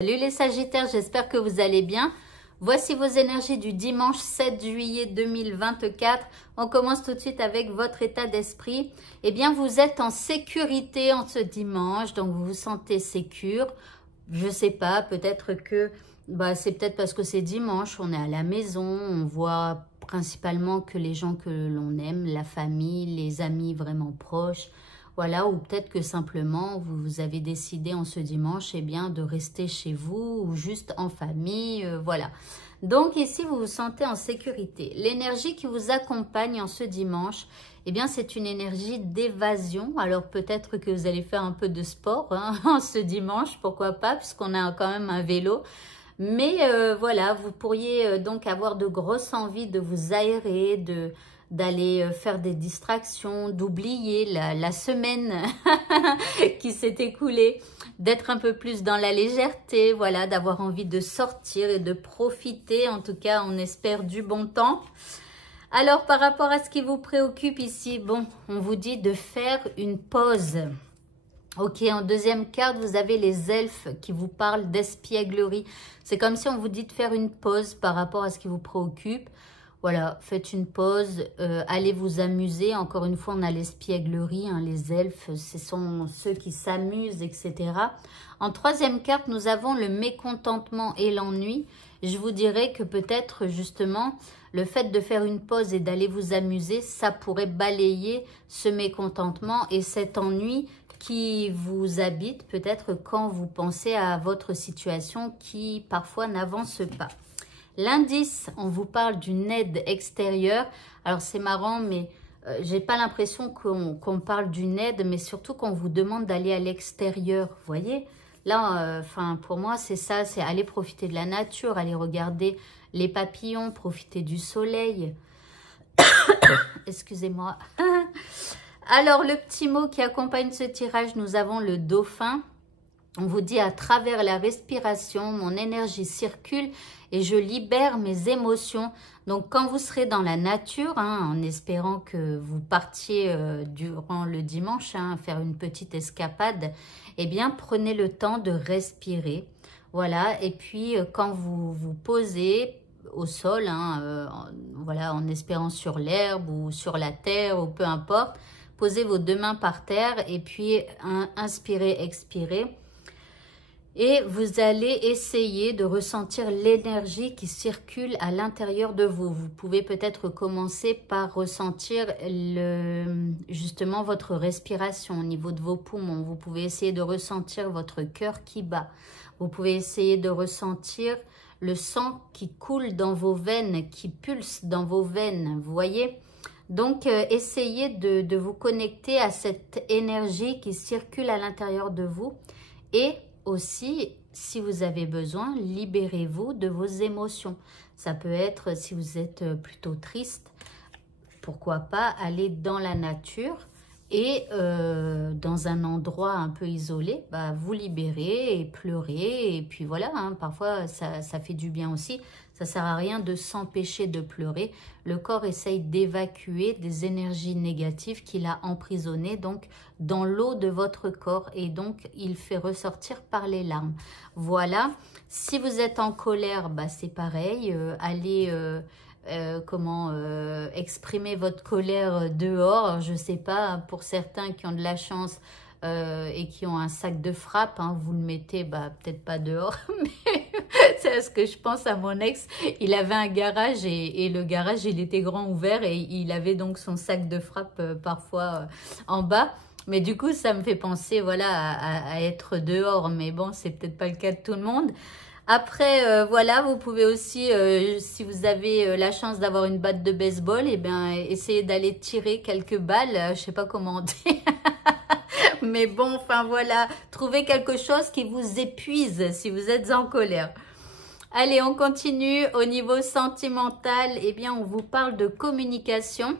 Salut les Sagittaires, j'espère que vous allez bien. Voici vos énergies du dimanche 7 juillet 2024. On commence tout de suite avec votre état d'esprit. Eh bien, vous êtes en sécurité en ce dimanche, donc vous vous sentez sécure. Je sais pas, peut-être que c'est peut-être parce que c'est dimanche, on est à la maison, on voit principalement que les gens que l'on aime, la famille, les amis vraiment proches. Voilà, ou peut-être que simplement vous avez décidé en ce dimanche de rester chez vous ou juste en famille, voilà. Donc ici, vous vous sentez en sécurité. L'énergie qui vous accompagne en ce dimanche, c'est une énergie d'évasion. Alors peut-être que vous allez faire un peu de sport en ce dimanche, pourquoi pas, puisqu'on a quand même un vélo. Mais voilà, vous pourriez donc avoir de grosses envies de vous aérer, d'aller faire des distractions, d'oublier la semaine qui s'est écoulée, d'être un peu plus dans la légèreté, voilà, d'avoir envie de sortir et de profiter, en tout cas, on espère du bon temps. Alors, par rapport à ce qui vous préoccupe ici, on vous dit de faire une pause. Ok, en deuxième carte, vous avez les elfes qui vous parlent d'espièglerie. C'est comme si on vous dit de faire une pause par rapport à ce qui vous préoccupe. Voilà, faites une pause, allez vous amuser. Encore une fois, on a l'espièglerie, les elfes, ce sont ceux qui s'amusent, etc. En troisième carte, nous avons le mécontentement et l'ennui. Je vous dirais que peut-être justement, le fait de faire une pause et d'aller vous amuser, ça pourrait balayer ce mécontentement et cet ennui qui vous habite peut-être quand vous pensez à votre situation qui parfois n'avance pas. L'indice, on vous parle d'une aide extérieure. Alors c'est marrant, mais j'ai pas l'impression qu'on parle d'une aide, mais surtout qu'on vous demande d'aller à l'extérieur. Vous voyez, là, pour moi, c'est ça, c'est aller profiter de la nature, aller regarder les papillons, profiter du soleil. Excusez-moi. Alors, le petit mot qui accompagne ce tirage, nous avons le dauphin. On vous dit à travers la respiration, mon énergie circule et je libère mes émotions. Donc, quand vous serez dans la nature, en espérant que vous partiez durant le dimanche, faire une petite escapade, prenez le temps de respirer. Voilà, et puis quand vous vous posez au sol, voilà, en espérant sur l'herbe ou sur la terre ou peu importe, posez vos deux mains par terre et puis inspirez, expirez. Et vous allez essayer de ressentir l'énergie qui circule à l'intérieur de vous. Vous pouvez peut-être commencer par ressentir justement votre respiration au niveau de vos poumons. Vous pouvez essayer de ressentir votre cœur qui bat. Vous pouvez essayer de ressentir le sang qui coule dans vos veines, qui pulse dans vos veines. Vous voyez ? Donc, essayez de vous connecter à cette énergie qui circule à l'intérieur de vous. Et aussi, si vous avez besoin, libérez-vous de vos émotions. Ça peut être, si vous êtes plutôt triste, pourquoi pas aller dans la nature et dans un endroit un peu isolé, vous libérer et pleurer. Et puis voilà, parfois ça fait du bien aussi. Ça ne sert à rien de s'empêcher de pleurer. Le corps essaye d'évacuer des énergies négatives qu'il a emprisonnées donc, dans l'eau de votre corps. Et donc, il fait ressortir par les larmes. Voilà. Si vous êtes en colère, c'est pareil. Allez... exprimer votre colère dehors. Je ne sais pas, pour certains qui ont de la chance et qui ont un sac de frappe, vous le mettez, peut-être pas dehors, mais c'est ce que je pense à mon ex. Il avait un garage et le garage, il était grand ouvert et il avait donc son sac de frappe parfois en bas. Mais du coup, ça me fait penser voilà, à être dehors. Mais bon, c'est peut-être pas le cas de tout le monde. Après, voilà, vous pouvez aussi, si vous avez la chance d'avoir une batte de baseball, essayer d'aller tirer quelques balles. Je sais pas comment on dit. Mais bon, voilà, trouvez quelque chose qui vous épuise si vous êtes en colère. Allez, on continue. Au niveau sentimental, on vous parle de communication.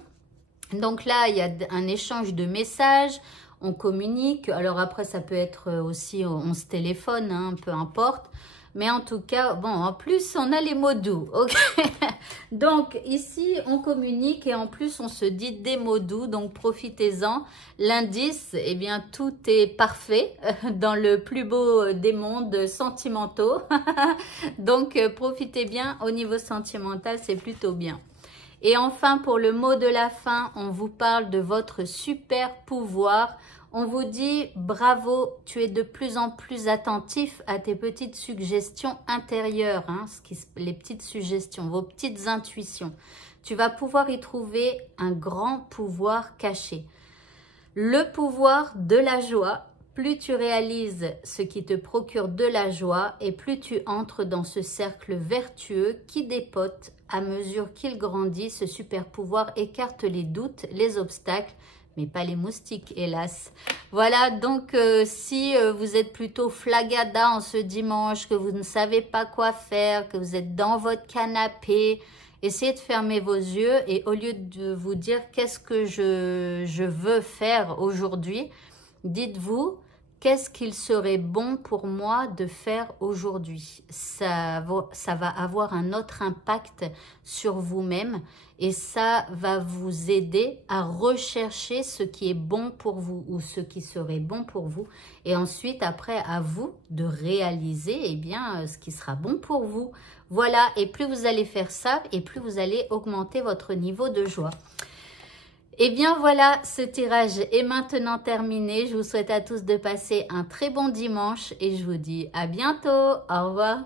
Donc là, il y a un échange de messages. On communique. Alors après, ça peut être aussi, on se téléphone, peu importe. Mais en tout cas, bon, en plus, on a les mots doux. Ok. Donc, ici, on communique et en plus, on se dit des mots doux. Donc, profitez-en. L'indice, eh bien, tout est parfait dans le plus beau des mondes sentimentaux. Donc, profitez bien au niveau sentimental, c'est plutôt bien. Et enfin, pour le mot de la fin, on vous parle de votre super pouvoir. On vous dit bravo, tu es de plus en plus attentif à tes petites suggestions intérieures, hein, les petites suggestions, vos petites intuitions. Tu vas pouvoir y trouver un grand pouvoir caché. Le pouvoir de la joie. Plus tu réalises ce qui te procure de la joie et plus tu entres dans ce cercle vertueux qui dépote à mesure qu'il grandit. Ce super pouvoir écarte les doutes, les obstacles, mais pas les moustiques, hélas. Voilà, donc si vous êtes plutôt flagada en ce dimanche, que vous ne savez pas quoi faire, que vous êtes dans votre canapé, essayez de fermer vos yeux et au lieu de vous dire qu'est-ce que je veux faire aujourd'hui, dites-vous, qu'est-ce qu'il serait bon pour moi de faire aujourd'hui? Ça va avoir un autre impact sur vous-même et ça va vous aider à rechercher ce qui est bon pour vous ou ce qui serait bon pour vous. Et ensuite, après, à vous de réaliser eh bien, ce qui sera bon pour vous. Voilà, et plus vous allez faire ça, et plus vous allez augmenter votre niveau de joie. Et bien voilà, ce tirage est maintenant terminé. Je vous souhaite à tous de passer un très bon dimanche et je vous dis à bientôt. Au revoir.